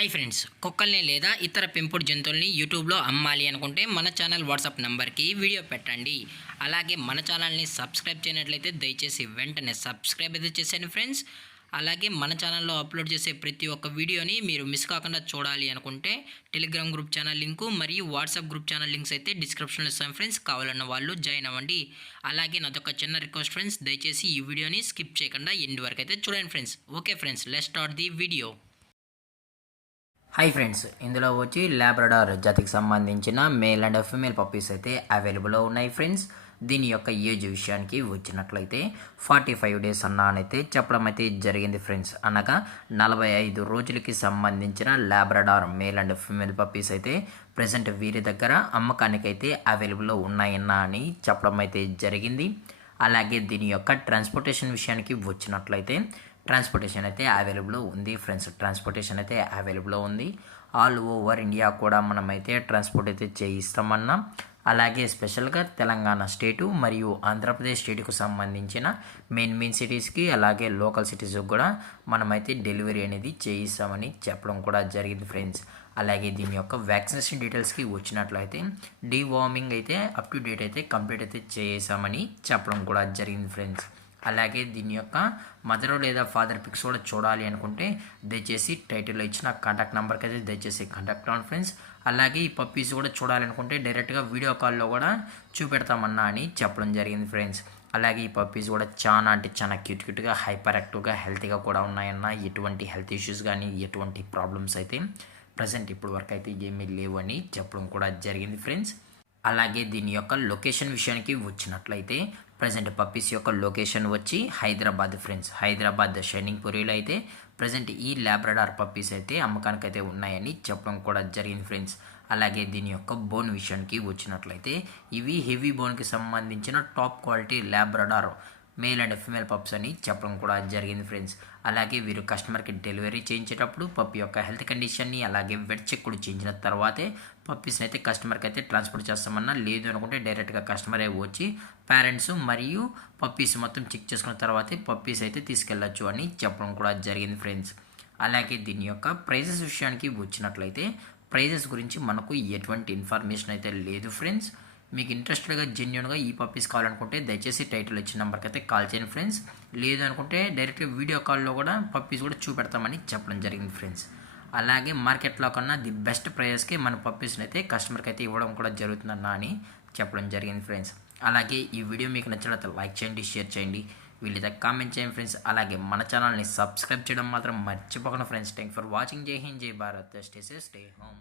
Hi friends, కుక్కల్ని లేదా ఇతర పెంపుడు జంతువుల్ని యూట్యూబ్లో అమ్మాలి అనుకుంటే మన ఛానల్ వాట్సాప్ నెంబర్కి వీడియో పెట్టండి. అలాగే మన ఛానల్ని సబ్స్క్రైబ్ చేయనట్లయితే దయచేసి వెంటనే సబ్స్క్రైబ్ అయితే చేసేయండి ఫ్రెండ్స్. అలాగే మన ఛానల్లో అప్లోడ్ చేసే ప్రతి ఒక్క వీడియోని మీరు మిస్ కాకుండా చూడాలి అనుకుంటే టెలిగ్రామ్ గ్రూప్ ఛానల్ లింకు మరియు వాట్సాప్ గ్రూప్ ఛానల్ లింక్స్ అయితే డిస్క్రిప్షన్లో ఇస్తాను ఫ్రెండ్స్. కావాలన్న వాళ్ళు జాయిన్ అవ్వండి. అలాగే నాదొక చిన్న రిక్వెస్ట్ ఫ్రెండ్స్, దయచేసి ఈ వీడియోని స్కిప్ చేయకుండా ఎండ్ వరకు అయితే చూడండి friends. Okay friends, let's start the video. Hi friends, ఇందులో వచ్చి లాబ్రడార్ జాతికి సంబంధించిన మేల్ అండ్ ఫీమేల్ పప్పీస్ అయితే అవైలబుల్లో ఉన్నాయి ఫ్రెండ్స్. దీని యొక్క ఏజ్ విషయానికి వచ్చినట్లయితే 45 డేస్ అయితే చెప్పడం అయితే జరిగింది ఫ్రెండ్స్. అనగా 45 రోజులకి సంబంధించిన Labrador male and female puppies అయితే ప్రజెంట్ వీరి దగ్గర అమ్మకానికి అయితే అవైలబుల్లో ఉన్నాయన్నా అని చెప్పడం అయితే జరిగింది. అలాగే దీని యొక్క ట్రాన్స్పోర్టేషన్ విషయానికి వచ్చినట్లయితే ట్రాన్స్పోర్టేషన్ అయితే అవైలబుల్ ఉంది ఫ్రెండ్స్. ట్రాన్స్పోర్టేషన్ అయితే అవైలబుల్ ఉంది. ఆల్ ఓవర్ ఇండియా కూడా మనమైతే ట్రాన్స్పోర్ట్ అయితే చేయిస్తామన్నాం. అలాగే స్పెషల్గా తెలంగాణ స్టేటు మరియు ఆంధ్రప్రదేశ్ స్టేట్కు సంబంధించిన మెయిన్ సిటీస్కి అలాగే లోకల్ సిటీస్కి కూడా మనమైతే డెలివరీ అనేది చేయిస్తామని చెప్పడం కూడా జరిగింది ఫ్రెండ్స్. అలాగే దీని యొక్క వ్యాక్సినేషన్ డీటెయిల్స్కి వచ్చినట్లయితే డీవార్మింగ్ అయితే అప్ టు డేట్ అయితే కంప్లీట్ అయితే చేసామని చెప్పడం కూడా జరిగింది ఫ్రెండ్స్. అలాగే దీని యొక్క మదర్ లేదా ఫాదర్ పిక్స్ కూడా చూడాలి అనుకుంటే దయచేసి టైటిల్లో ఇచ్చిన కాంటాక్ట్ నెంబర్కి అయితే దయచేసి కాంటాక్ట్ అవ్వండి ఫ్రెండ్స్. అలాగే ఈ పప్పీస్ కూడా చూడాలనుకుంటే డైరెక్ట్గా వీడియో కాల్లో కూడా చూపెడతామన్నా అని చెప్పడం జరిగింది ఫ్రెండ్స్. అలాగే ఈ పప్పీస్ కూడా చాలా క్యూట్గా హైపర్ యాక్టివ్గా హెల్తీగా కూడా ఉన్నాయన్న. ఎటువంటి హెల్త్ ఇష్యూస్ కానీ ఎటువంటి ప్రాబ్లమ్స్ అయితే ప్రజెంట్ ఇప్పుడు వరకు అయితే ఏమీ లేవు అని చెప్పడం కూడా జరిగింది ఫ్రెండ్స్. అలాగే దీని యొక్క లొకేషన్ విషయానికి వచ్చినట్లయితే ప్రజెంట్ పప్పీస్ యొక్క లొకేషన్ వచ్చి హైదరాబాద్ ఫ్రెండ్స్. హైదరాబాద్ షైనింగ్ పూరిలో అయితే ప్రజెంట్ ఈ లాబ్రడార్ పప్పీస్ అయితే అమ్మకానికి అయితే ఉన్నాయని చెప్పడం కూడా జరిగింది ఫ్రెండ్స్. అలాగే దీని యొక్క బోన్ విషయానికి వచ్చినట్లయితే ఇవి హెవీ బోన్కి సంబంధించిన top quality Labrador male and female pups అని చెప్పడం కూడా జరిగింది ఫ్రెండ్స్. అలాగే వీరు కస్టమర్కి డెలివరీ చేయించేటప్పుడు పప్పి యొక్క హెల్త్ కండిషన్ని అలాగే వెట్ చెక్ కూడా చేయించిన తర్వాతే పప్పీస్ని అయితే కస్టమర్కి అయితే ట్రాన్స్పోర్ట్ చేస్తామన్నా. లేదు అనుకుంటే డైరెక్ట్గా కస్టమరే వచ్చి పేరెంట్స్ మరియు పప్పీస్ మొత్తం చెక్ చేసుకున్న తర్వాతే పప్పీస్ అయితే తీసుకెళ్ళచ్చు అని చెప్పడం కూడా జరిగింది ఫ్రెండ్స్. అలాగే దీని యొక్క ప్రైజెస్ విషయానికి వచ్చినట్లయితే ప్రైజెస్ గురించి మనకు ఎటువంటి ఇన్ఫర్మేషన్ అయితే లేదు ఫ్రెండ్స్. మీకు ఇంట్రెస్టెడ్గా జెన్యున్గా ఈ పప్పీస్ కావాలనుకుంటే దయచేసి టైటిల్ ఇచ్చిన నెంబర్కి అయితే కాల్ చేయండి ఫ్రెండ్స్. లేదు అనుకుంటే డైరెక్ట్గా వీడియో కాల్లో కూడా పప్పీస్ కూడా చూపెడతామని చెప్పడం జరిగింది ఫ్రెండ్స్. అలాగే మార్కెట్లో కన్నా ది బెస్ట్ ప్రైజెస్కి మన పప్పీస్ని అయితే కస్టమర్కి అయితే ఇవ్వడం కూడా జరుగుతుందన్నా అని చెప్పడం జరిగింది ఫ్రెండ్స్. అలాగే ఈ వీడియో మీకు నచ్చినట్లయితే లైక్ చేయండి, షేర్ చేయండి, వీళ్ళైతే కామెంట్ చేయండి ఫ్రెండ్స్. అలాగే మన ఛానల్ని సబ్స్క్రైబ్ చేయడం మాత్రం మర్చిపోకండి ఫ్రెండ్స్. Thank for watching. జై హింద్, జై Bharat, stay safe, stay home.